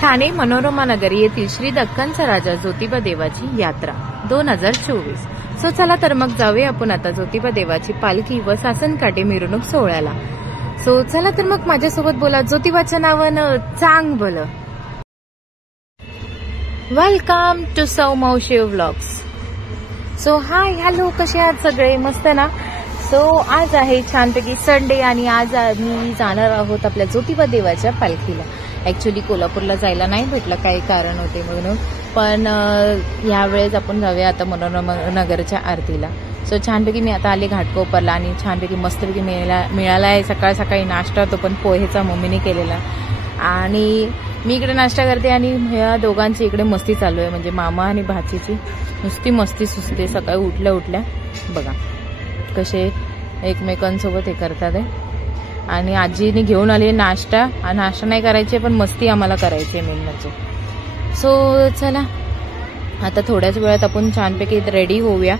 ठाणे मनोरमा नगर येथील श्री दक्कनचा राजा ज्योतिबा देवाची यात्रा 2024। सो चला तर मग जाऊया आपण आता ज्योतिबा देवाची पालखी व सासनकाठी मिरवणूक सोहळ्याला। सो चला तर मग माझ्यासोबत बोला ज्योतिबाच्या नावानं चांग बोल। वेलकम टू सौ Mavshi vlogs. So hi hello, कसे आहात सगळे? मस्त ना? सो आज आहे छानपैकी संडे आणि आज आम्ही जाणार आहोत आपल्या ज्योतिबा देवाच्या पालखीला। ऍक्च्युली कोल्हापूरला जायला नाही भेटलं, काही कारण होते म्हणून, पण यावेळेस आपण जाऊया आता मनोरमा नगरच्या आरतीला। सो छानपैकी मी आता आले घाटकोपरला आणि छानपैकी मस्तपैकी मिळाला आहे सकाळ सकाळी नाश्ता, तो पण पोहेचा मम्मीने केलेला। आणि मी इकडे नाश्ता करते आणि ह्या दोघांची इकडे मस्ती चालू आहे, म्हणजे मामा आणि भाचीची नुसती मस्ती सुचते। सकाळी उठल्या उठल्या बघा कसे एकमेकांसोबत हे करतात आहे। आणि आजीने घेऊन आले नाश्ता, नाश्ता नाही करायचे पण मस्ती आम्हाला करायची मेन म्हणजे। सो चला आता थोड्याच वेळात आपण छानपैकी रेडी होऊया।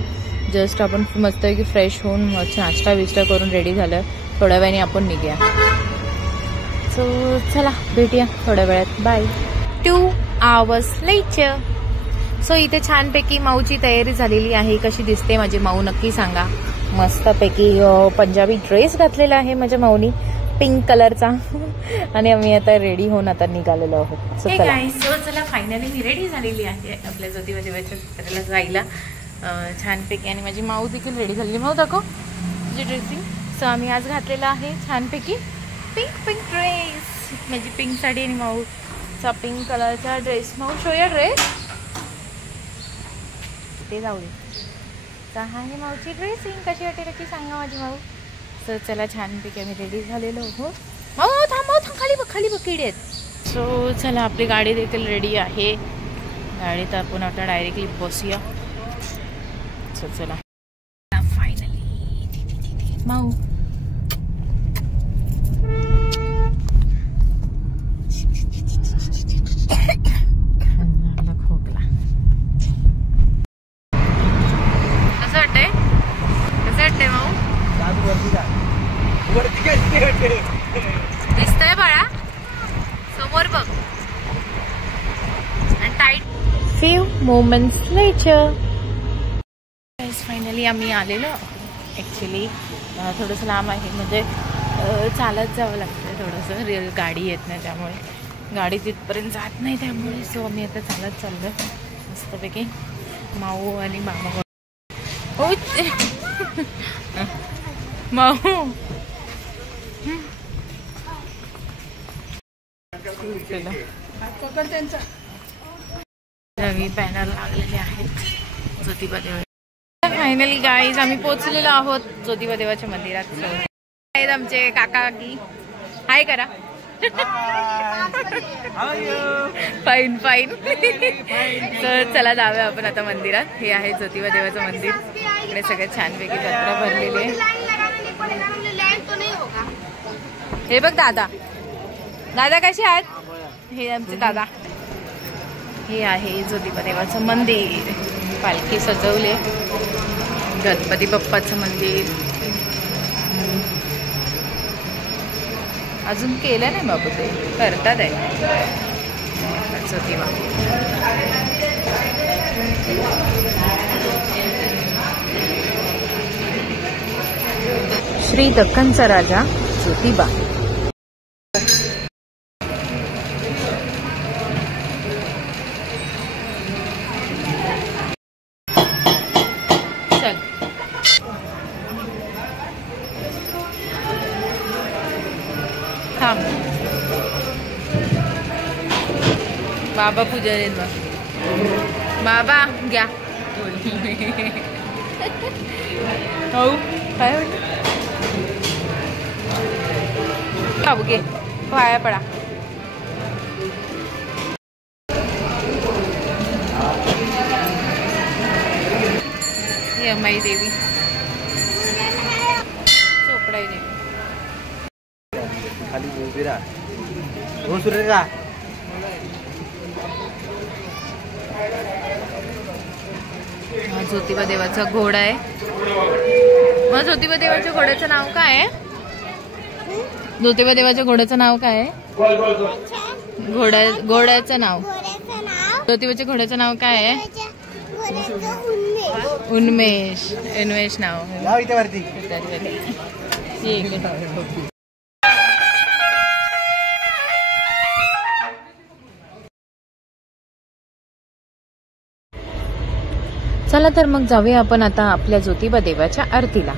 जस्ट आपण मस्तपैकी फ्रेश होऊन नाश्ता विष्टा करून रेडी झालं, थोड्या वेळाने आपण निघूया। सो चला भेटूया थोड्या वेळात, बाय। 2 hours later। सो इथे छानपैकी माऊची तयारी झालेली आहे। कशी दिसते माझी माऊ नक्की सांगा। मस्तपैकी पंजाबी ड्रेस घातलेला आहे माझ्या माऊनी, पिंक कलरचा। आणि आम्ही आता रेडी होऊन आता निघालेलो आहोत। सो चला फायनली मी रेडी झालेली आहे आपल्या ज्योतिबा देवाच्या यात्रेला जायला छानपैकी। आणि माझी माऊ देखील रेडी झालेली। माऊ दाखव तुझी ड्रेसिंग। सो आम्ही आज घातलेला आहे छानपैकी पिंक ड्रेस, माझी पिंक साडी आणि माऊचा पिंक कलरचा ड्रेस। माऊ शोया ड्रेस ते जाऊ दे। आहे माऊची ड्रेसिंग कशी वाटेल की सांगा माझी माऊ। सो चला छानपैकी आम्ही रेडी झालेलो हो। माऊ थांब खाली बघ किडे आहेत। सो चला आपली गाडी देखील रेडी आहे, गाडीत आपण आता डायरेक्टली बसूया। सो चला फायनली माऊ दिसतंय बाळा समोर बघ। Tight few moments later finally आम्ही आलेलो। ऍक्च्युली थोडंसं लांब आहे, म्हणजे चालत जावं लागतं थोडंसं, गाडी येत नाही त्यामुळे गाडी तिथपर्यंत जात नाही त्यामुळे। सो आम्ही आता चालत चाललो मस्तपैकी माऊ आणि मामा। हो माऊ नवी बॅनर लागलेले आहेत ज्योतिबा देवा। फायनली गाईज आम्ही पोहोचलेलो आहोत ज्योतिबा देवाच्या मंदिरात। आहेत आमचे काका की हाय करा। फाईन तर चला जाऊया आपण आता मंदिरात। हे आहे ज्योतिबा देवाचं मंदिर, इकडे सगळं छानपैकी जत्रा भरलेली आहे। हे बघ दादा कसे आहेत? हे आमचे दादा। हे आहे ज्योतिबा देवाचं मंदिर, पालखी सजवले, गणपती बाप्पाचं मंदिर अजून केलं नाही बाबू, ते करतात आहे ज्योतिबा। श्री दक्कनचा राजा ज्योतिबा। बाबा पुजारी बाबा घ्या हो काय बाबू घे पाया पडा। हे अम्माई देवी, चोपडाई देवी खाली उभी राहा हो सुरे राहा। ज्योतिबा देवाचा घोडा आहे। मग ज्योतिबा देवाच्या घोड्याचं नाव काय आहे? ज्योतिबा देवाच्या घोड्याचं नाव काय आहे? घोड्याचं नाव ज्योतिबाच्या घोड्याचं नाव काय आहे? उन्मेष. उन्मेष नाव. चला तर मग जाऊया आपण आता आपल्या ज्योतिबा देवाच्या आरतीला.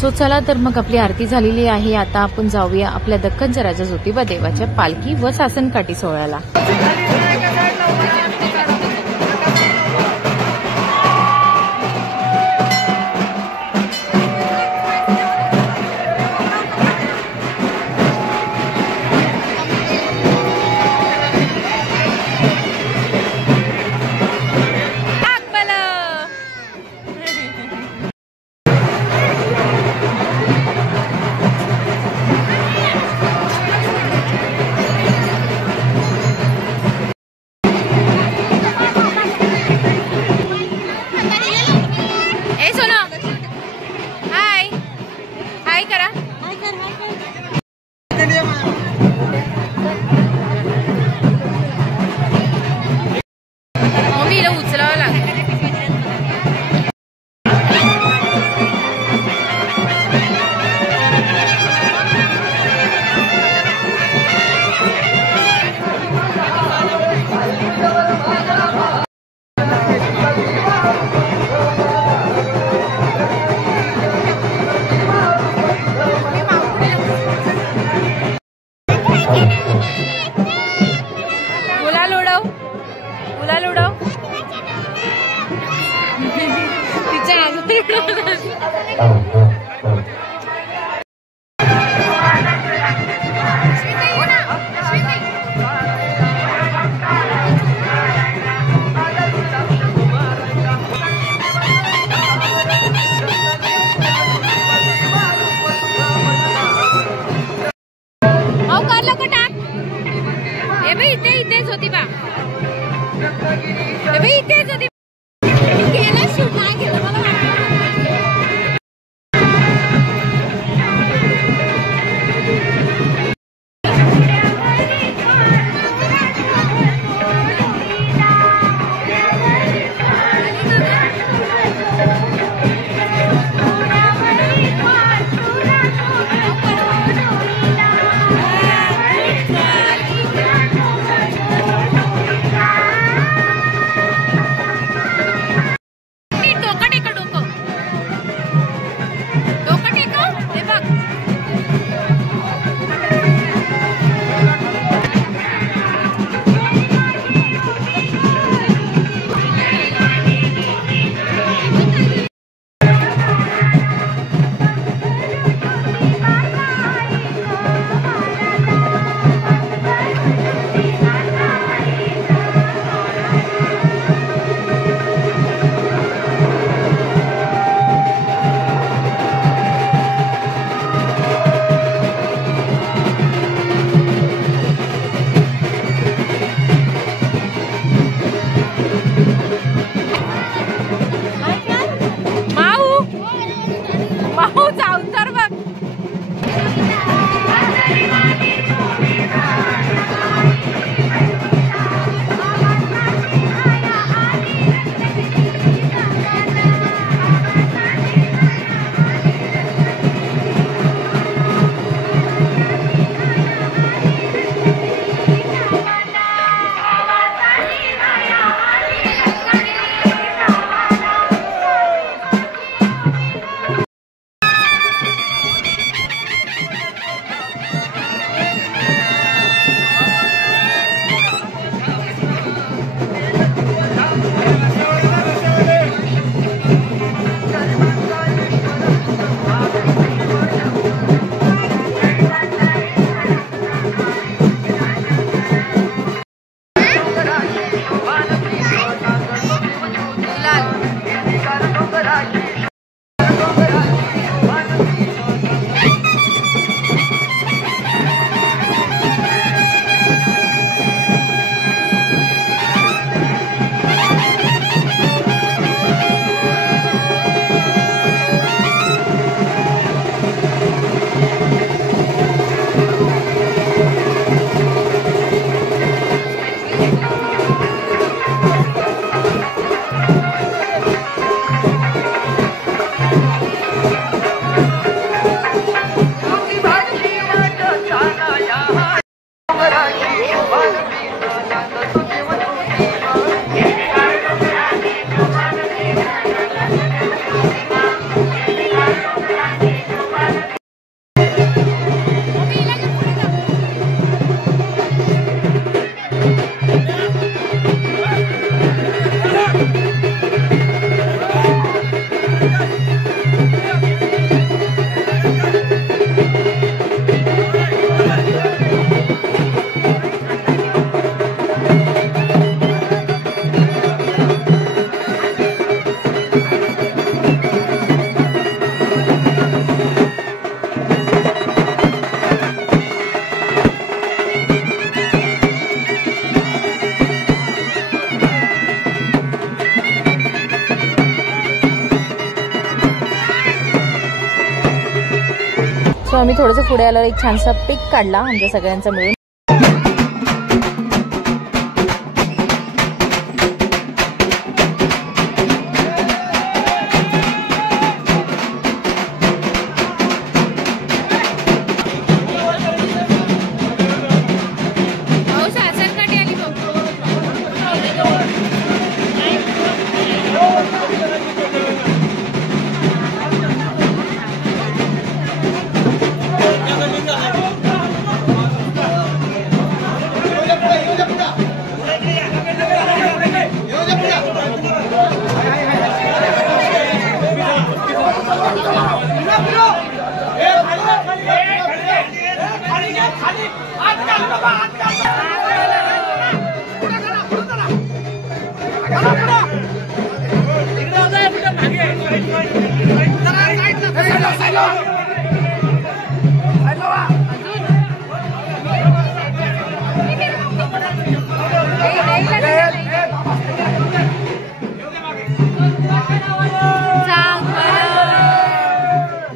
सो चला तर मग आपली आरती झालेली आहे. आता आपण जाऊया आपल्या दख्खनच्या राजा ज्योतिबा देवाच्या पालखी व सासनकाठी सोहळ्याला. गुलाल उडव, गुलाल उडव. तिच्या इथेच होती बा, इथेच होती. गेला शूट नाही गेलं मला सो आम्ही थोडंसं पुढे आल्यावर एक छानसा पिक काढला आमच्या सगळ्यांचा मिळून.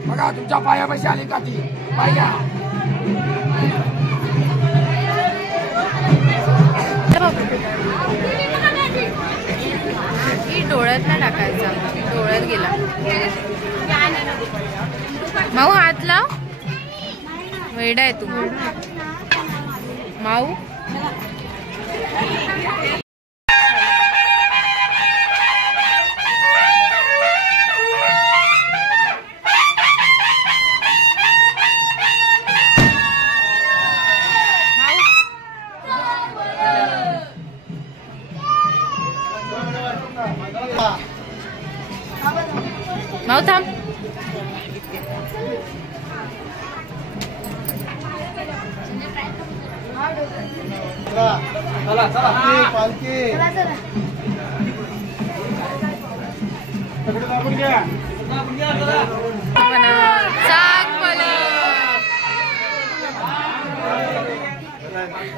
बघा तुमच्या पायापाशी आली का ती पाय घ्या. डोळ्यात ना टाकायचा, डोळ्यात गेला. माऊ हात लाव, वेडा आहे तू माऊ. माऊ थांब.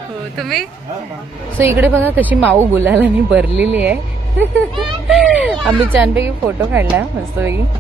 हो तुम्ही. सो इकडे बघा कशी माऊ गुलालाने भरलेली आहे. आम्ही छानपैकी फोटो काढला मस्तपैकी.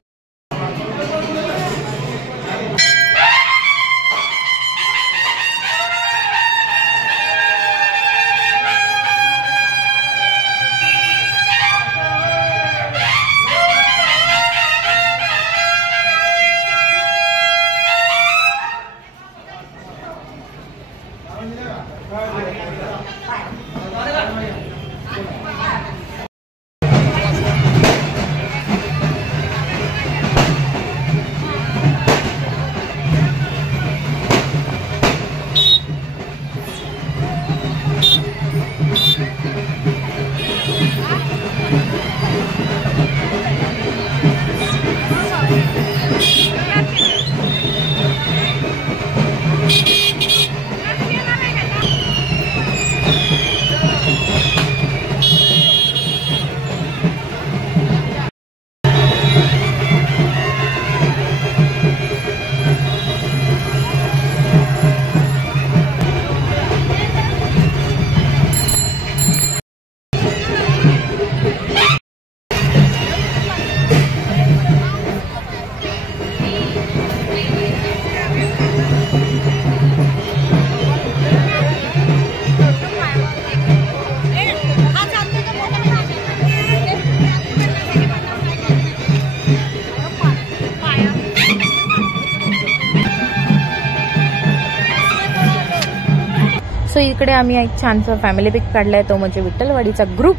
सो इकडे आम्ही एक छानसा फॅमिली पिक काढलाय, तो म्हणजे विठ्ठलवाडीचा ग्रुप.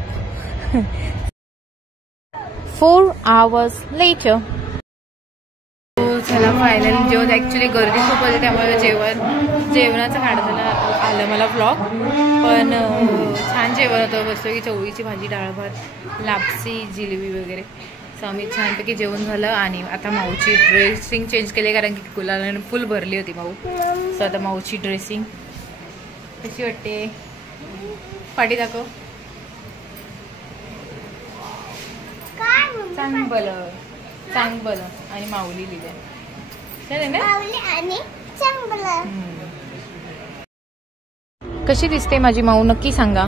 4 hours later. चला फायनल जेवण. ऍक्च्युली गर्दी खूप होती त्यामुळे जेवणाचं काढताना आलं मला व्लॉग. पण छान जेवण होतं. मस्त की चवळीची भाजी, डाळ भात, लापसी, जिलेबी वगैरे. सो आम्ही छानपैकी जेवण झालं आणि आता माऊची ड्रेसिंग चेंज केली कारण की गुलालाने फुल भरली होती माऊ. सो आता माऊची ड्रेसिंग कशी वाटते पाठी दाखव. चांगलं चांगलं आणि माऊली लिहिलंय. चालेल ना. कशी दिसते माझी माऊ नक्की सांगा.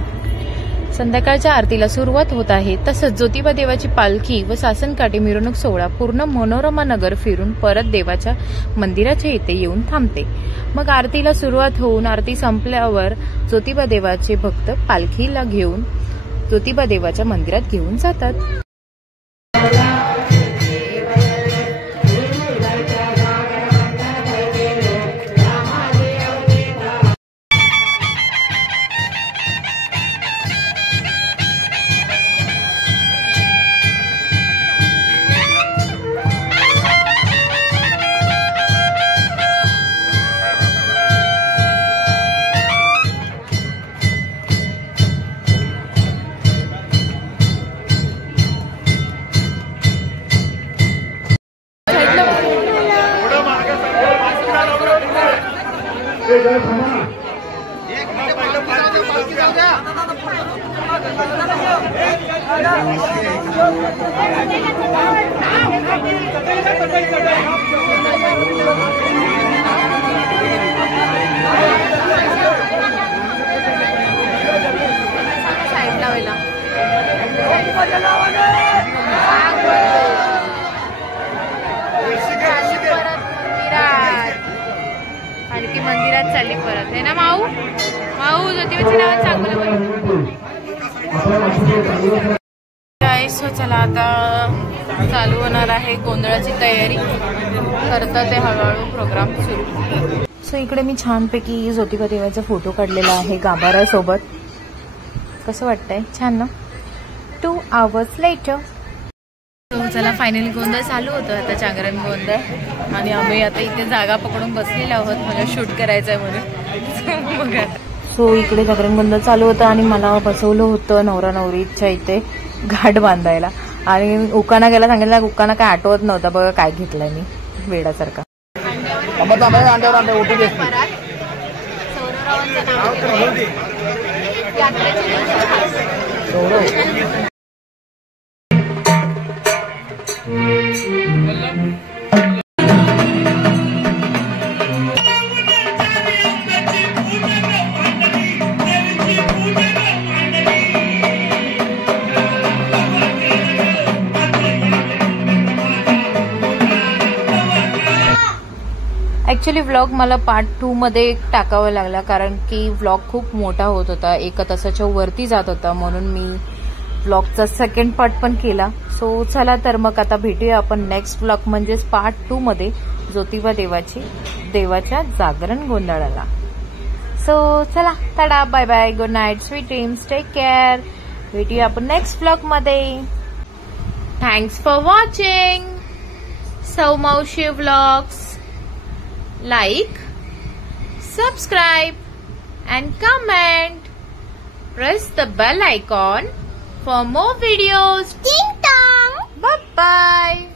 संध्याकाळच्या आरतीला सुरुवात होत आहे. तसंच ज्योतिबा देवाची पालखी व सासनकाठी मिरवणूक सोहळा पूर्ण मनोरमा नगर फिरून परत देवाच्या मंदिराच्या इथे येऊन थांबते. मग आरतीला सुरुवात होऊन आरती संपल्यावर ज्योतिबा देवाचे भक्त पालखीला घेऊन ज्योतिबा देवाच्या मंदिरात घेऊन जातात. साईड लावायला आणि ती मंदिरात चालली परत आहे ना माऊ. माऊ ज्योतिबाच्या नावात सांगू सो चला आता चालू होणार आहे गोंधळाची तयारी. करतात ते हळूहळू प्रोग्राम सुरू. सो इकडे मी छानपैकी ज्योतिबा देवाचा फोटो काढलेला आहे गाभाऱ्यासोबत. कसं वाटतंय? छान ना. 2 hours later. चला फायनली गोंधळ चालू होतं आता जागरण गोंधळ आणि आम्ही आता इथे जागा पकडून बसलेलो आहोत. मला शूट करायचंय म्हणून बघा. सो इकडे जागरण गोंधळ चालू होतं आणि मला बसवलं होतं नवरा नवरीच्या इथे घाट बांधायला आणि उकाना गेला सांगितलं. उकाना काय आठवत नव्हता. बघा काय घेतलंय मी वेडासारखा. ऍक्च्युली व्लॉग मला पार्ट 2 मध्ये टाकावा लागला कारण की व्लॉग खूप मोठा होत होता. 1 तासाच्या वरती जात होता म्हणून मी व्लॉगचा सेकंड पार्ट पण केला. सो चला तर मग आता भेटूया आपण नेक्स्ट व्लॉग म्हणजेच पार्ट 2 मध्ये ज्योतिबा देवाच्या जागरण गोंधळाला. सो चला टाटा bye bye good night sweet dreams take care. भेटूया आपण नेक्स्ट व्लॉग मध्ये. Thanks for watching Sau Mavshi vlogs. Like, subscribe and comment. Press the bell icon for more videos. Ding dong. Bye bye.